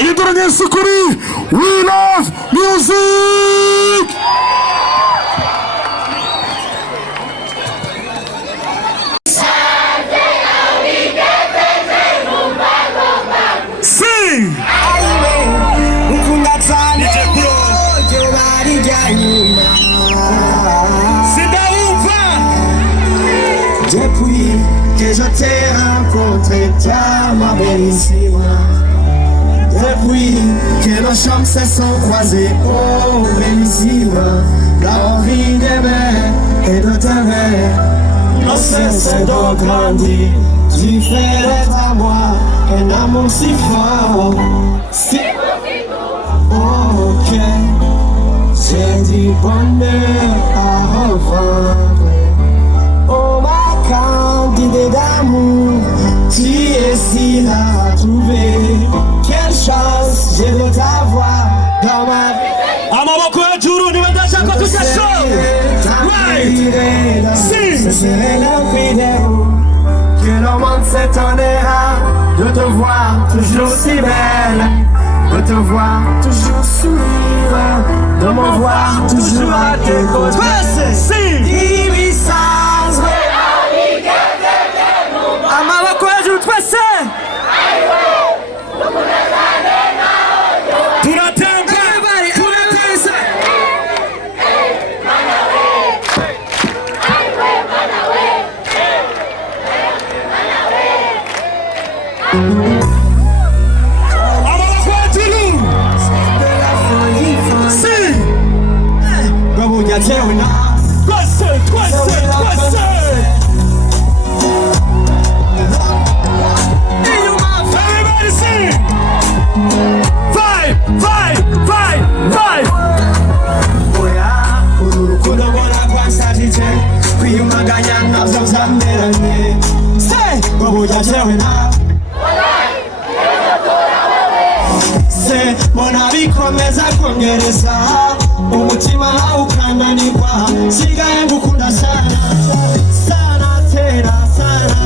Idoranye Sukuri, we love music! Sing! Depuis que je t'ai rencontré, toi ma bellissime. Depuis que nos chambres se sont croisées, oh bellissime. L'envie d'aimer et de t'aimer, non cesse de grandir. Tu fais d'être à moi un amour si fort, si oh, ok. J'ai du bonheur à revendre. Oh ma candidate d'amour, tu es si là à trouver. Quelle chance j'ai de t'avoir dans ma vie. Right. Ce serait la vidéo que le monde s'étonnera de te voir toujours si belle, de te voir toujours sourire, de me voir toujours à tes côtés. Mbona bikomeza kongereza umutima haukananirwa sigaye ngukunda sana sana tera sana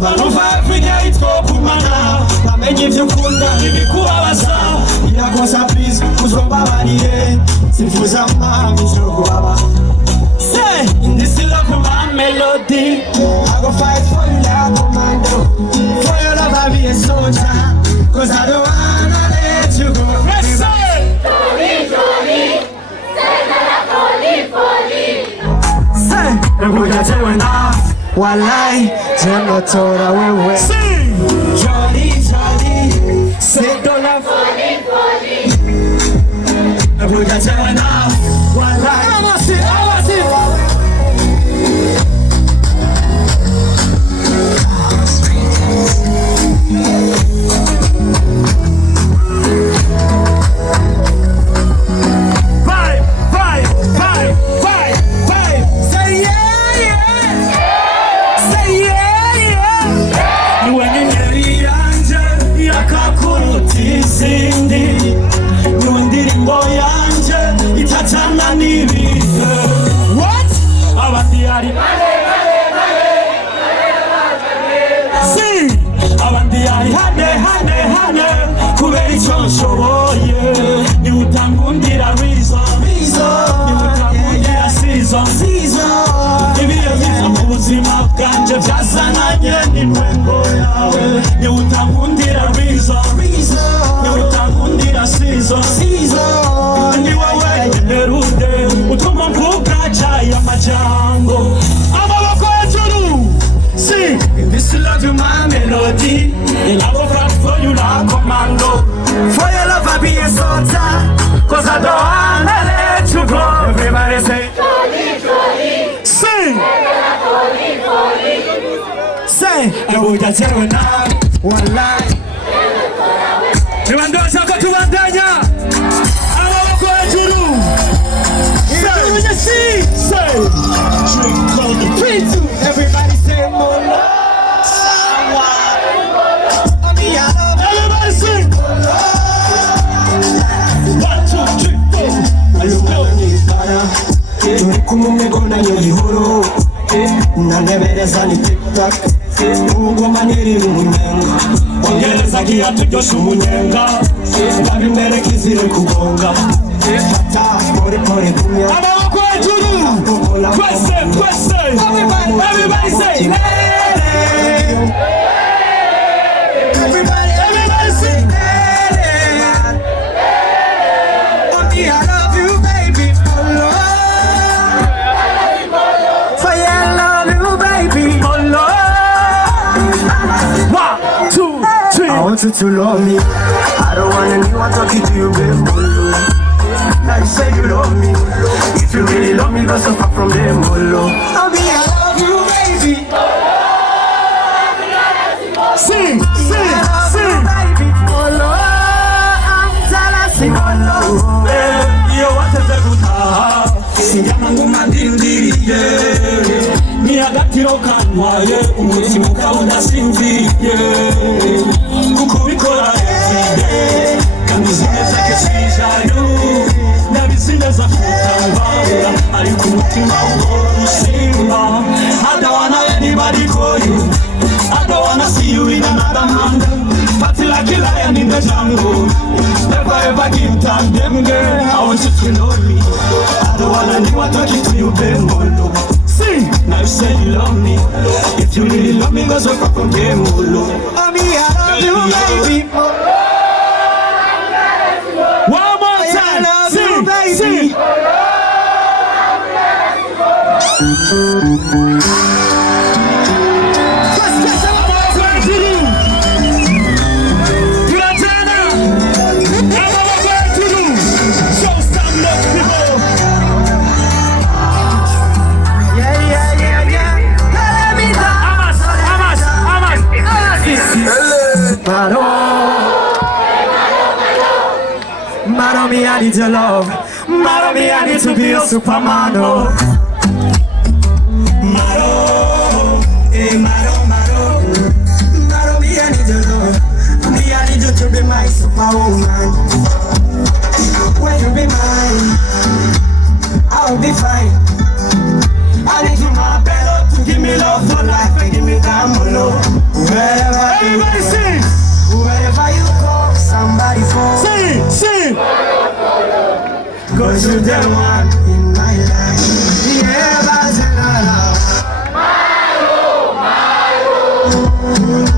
banumva everyday twopumana bamenye ivyo ukunda ntibikubabaza irakosa please uzombabarire sifuza mpamvu zo kubaba. Say in this love my melody I go fight for you like commando. For your love I'll be a soldier, cause I don't wanna let you go. Yes, sir. Jolie, jolie, c'est de la folie, folie. Say, ebuya tewena, walai, j'aime tora wewe. Sing. Jolie, jolie, c'est de la folie, folie. Ebuya tewena, walai. Amasi, amasi. Cause I don't wanna let you go. Everybody say Jolie, jolie. Sing. Say I would just tell you now one line. Niwandosha kwa tuwandanya amaboko hejuru. Say when you see. Say drink on the beat. Everybody say more. Everybody sing. Kumumegona nyolihoro nandebereza ni tiktak Ungoma niri umunyenga ongereza kiatu joshu umunyenga Babi mbere kizire kugonga Fata pore pore kumya Amaboko hejuru Kwese Everybody say Everybody say Only I love you baby For you I love you baby One, two, three I want you to love me I don't want anyone talking to you baby Now you say you love me If you really love me, go so far from them, bolo I love you, baby Sing, baby Bolo, I'm jealous, bolo Yo, what is the good Siyama nguma ndindiriye Niyagatiro kanwaye Umutima ukabona sinziye Kukubikora everyday Kandi zineza kesijayo Nabizineza kutambara Ariko umutima usimba I don't wanna anybody call you I don't wanna see you in another man Party like a lion in the jungle Never ever give time them girl I want you to know me I don't wanna anyone talking to you bembolo See, now you say you love me If you really love me, go so far from bembolo I love you baby One more time, sing Maro me, I need your love. Maro me, I need to be your Superman. Maro, Maro, Maro me, I need your love. Me, I need you to be my Superwoman. When you be mine, I'll be fine. I need you, my bello, to give me love for life and give me down below. Wherever everybody sing. Wherever you go, somebody fall. Sing. Cause you're the one in my life. Yeah, that's enough.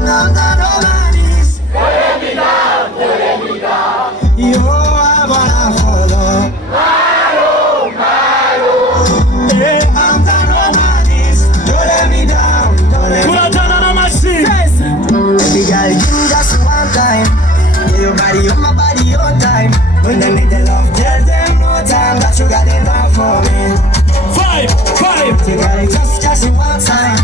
Nobody's pulling me down. You are gonna follow. Yeah, I'm the nobody's. Don't let me down. Baby girl, you just one time. Yeah, your body on my body, your time. When they need the love, tell them no time that you got enough for me. Five. You got it just one time.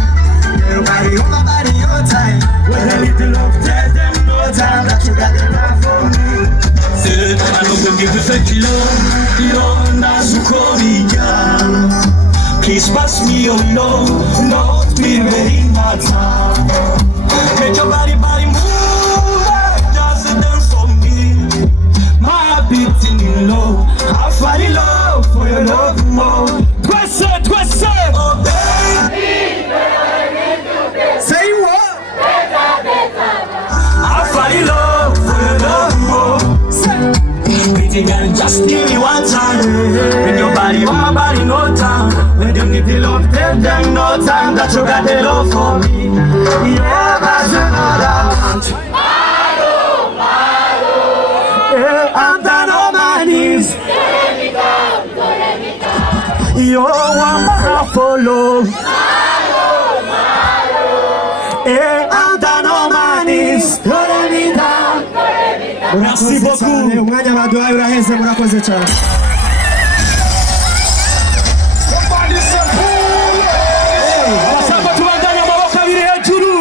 Yeah, your body on my body, your time. When they need the love, tell them no time that you got enough for me. I don't go give you fake love, that's who call me, girl. Please pass me your love, not be very matter. Make your body move, just dance for me. My heart beating in low, I fall in love for your love more. Twist it, oh baby. Say what? I fall in love for your love more. Pretty girl, just give me one time. Bring your body on my body, no time. When you need the love, tell them no time that you got the love for me. Yeah, that's another one. Yeah, I'm down on my knees. You're one more follow. Yeah, I'm down on my knees. Let me down. Merci beaucoup. Umwanya baduhaye uraheze murakoze cyane. Abasaba tubandanya amaboko abiri hejuru.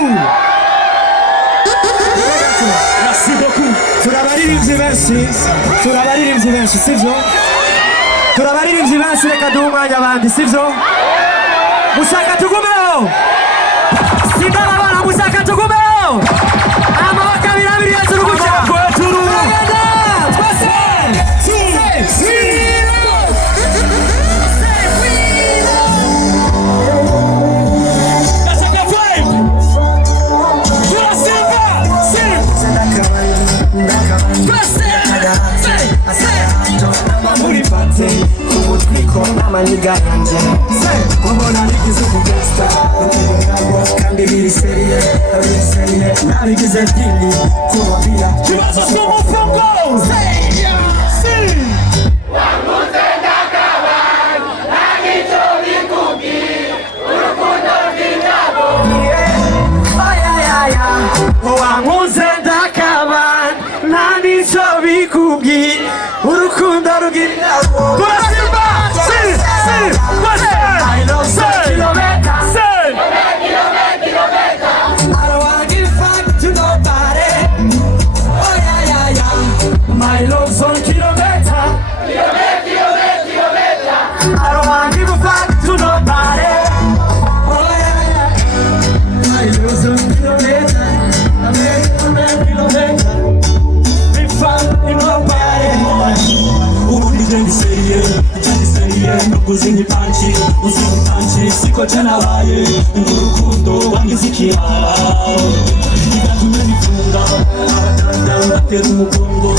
Merci beaucoup. Turabaririmbyi benshi sivyo? Turabaririmbyi benshi reka duhe umwanya abandi sivyo? Mushaka tugumeho. Sindababana mushaka tugumeho. Amaboko abiri hejuru gutya. maniga yanje kubona nigize kugesta kandi biri seriye nabigize dili kubabira kibazo cy'umufungo wanguze ndakabana nanico bikubwi urukundo rugira turasimba my love's on kilometer. I don't want to give a fuck to nobody. Oh yeah, yeah. My love's on kilometer. I'm kilometer. Be fun in nobody. Nukuzingi panchi, siko tena waye. Ngurukundo wangizikira. Nifunga, batera umugongo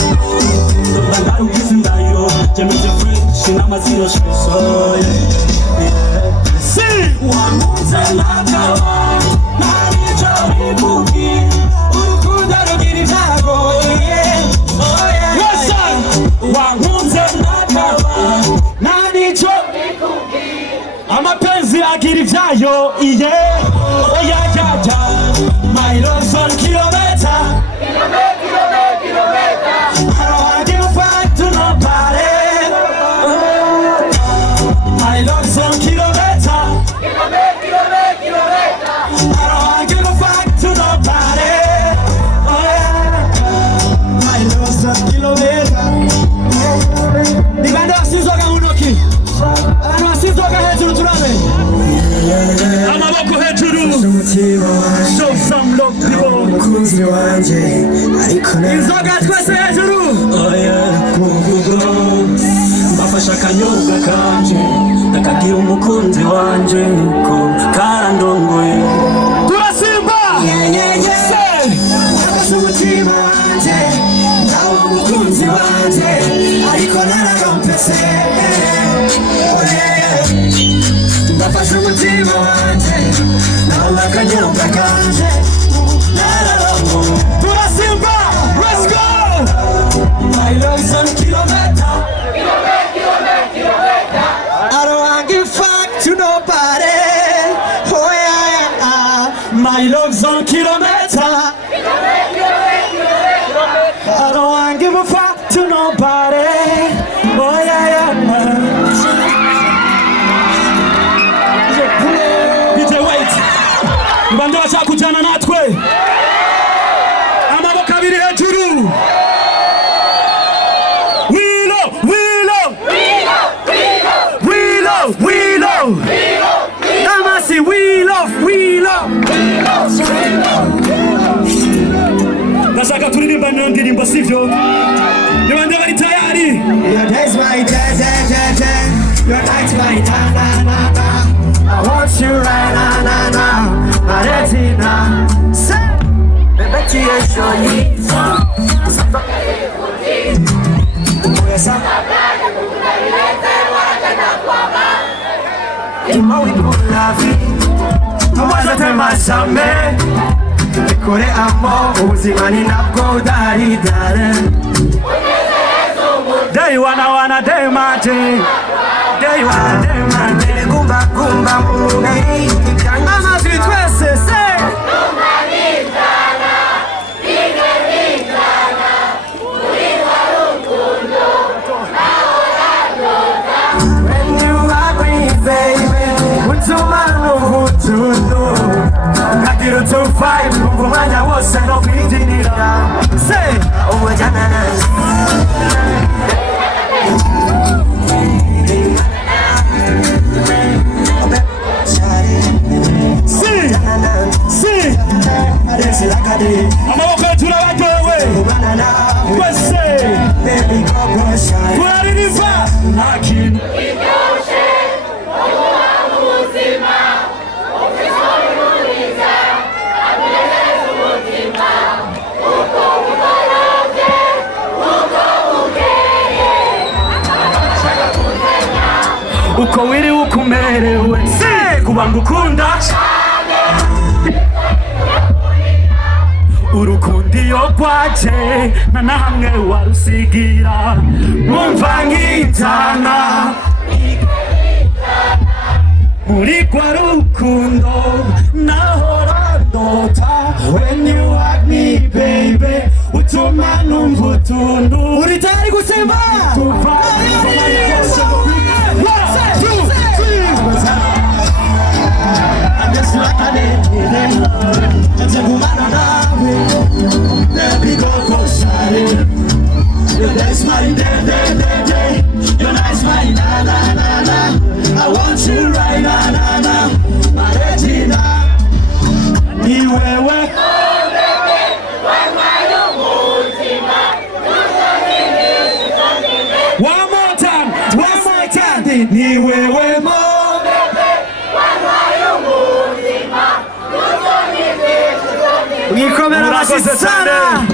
bangaru kizindayo jemeje fresh n'amaziro shiso si wamuze nakawa narico bikuki urukundo rugira ibyago wamuze nakawa narico bikuki amapenzi agira ibyayo oya jaja my love's on kilometer. Show some love people. Mukunzi wanje ariko inzoga twese hejuru. Mbafasha kanyobwa kanje nakagira umukunzi wanje ko karandongoye. Turasimba. Mbafasha umutima wanje nawe umukunzi wanje ariko nararompese. Mbafasha umutima wanje nakanyobwa kanje nararongo. Turasimba, let's go. My love's on kilometer. I don't want to give fuck to nobody. Oh yeah. My love's on kilometer. I don't want to give a fuck to nobody. Oh yeah. Bande bashaka kujana natwe amaboko abiri hejuru. We love Namasi, we love nashaka turirimba ndirimbo sivyo ni bande bari tayari. Your day's my day. Your night's my na. I want you right now. Maretina, say, baby, you show me. Day wanna day magic. Day gumba mungai. Mama vitwese say. When you are with baby, utumano hutuno. Kakiro to fight, umanya wose no kwijinira. Say, oh jana. Amaboko turabagowe wese turaririmba nta kintu biryoshye umuha ubuzima ufite ururiza amunezeza umutima uko bugorobye uko bukeye uko wiri ukumerewe se kuba ngukunda urukundo iyo rwaje nta na hamwe warusigira mwumva nk'injana muri rwa rukundo nahora ndota when you hug me baby utuma numva utuntu uri tayari gusema kuva you're nice, my na na na na. I want you right na na na. My Regina, ni wewe. One more time, ni wewe mo. Mwikomera bashyi sana